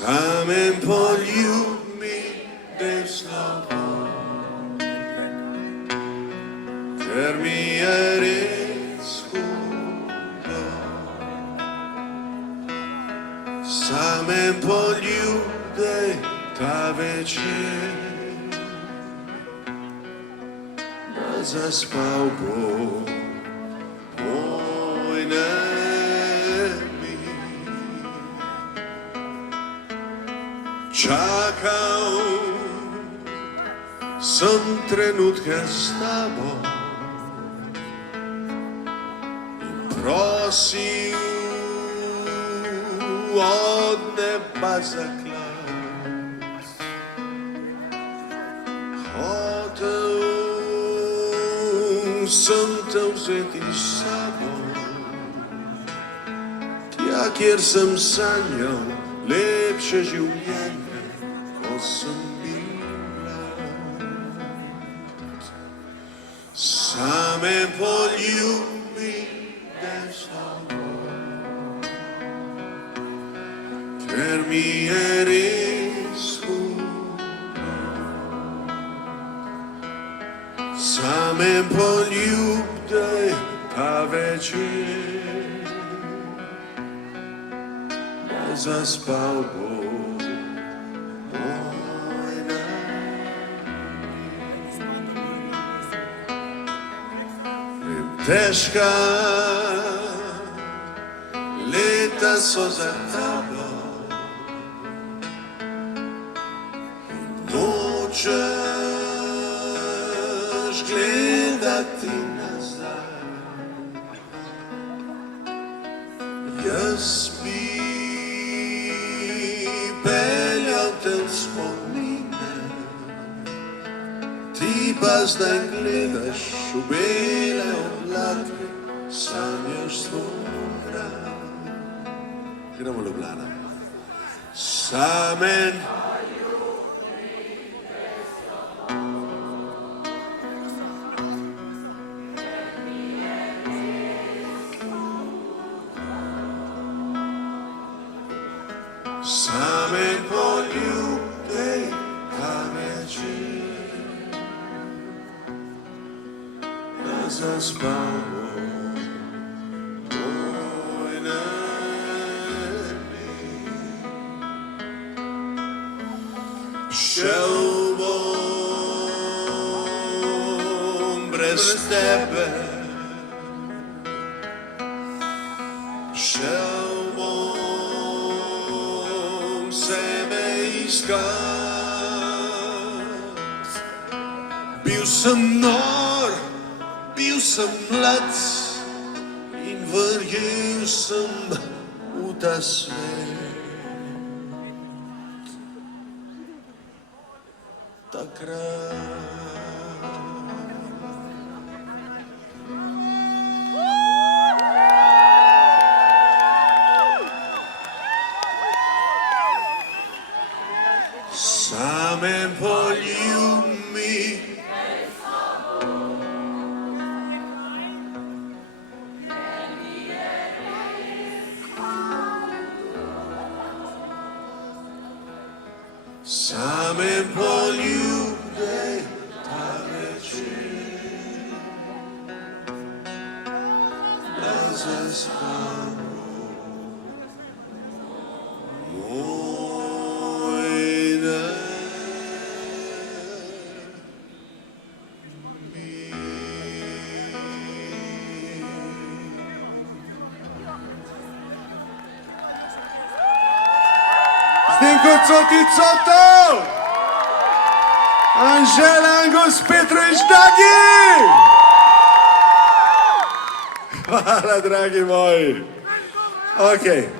Samem poljubni te slovo, ker mi je res hudo. Samem poljubni ta večer, da zaspal bo moj čakal sem trenutke s tabo in prosil od neba za klas. Hotel sem te vzeti s sabo, tja, kjer sem sanjal lepše življenje, ko sem bil mlad. Same poljubi te slovo, ker mi je res hudo. Same poljub te ta večer, zaspal bo moj težka leta so za tabo in nočeš gledati nazaj. Jaz bi peljal te v spomine, ti pa zdaj gledaš v bele oblake, sanjaš svoj grad. Gremo Ljubljana. Samen Samen poljub te ta večer, da zaspal bo moj šel bom brez tebe, šel bom sebe iskat. Bil sem nor, bil sem mlad in verjel sem v ta svet. Takrat Samen poljub mi Samen poljub te ta večer, da zaspal Zdenko Coticotov, Anžela Angus Petrovič Dagi. Hvala, dragi moji. Okay.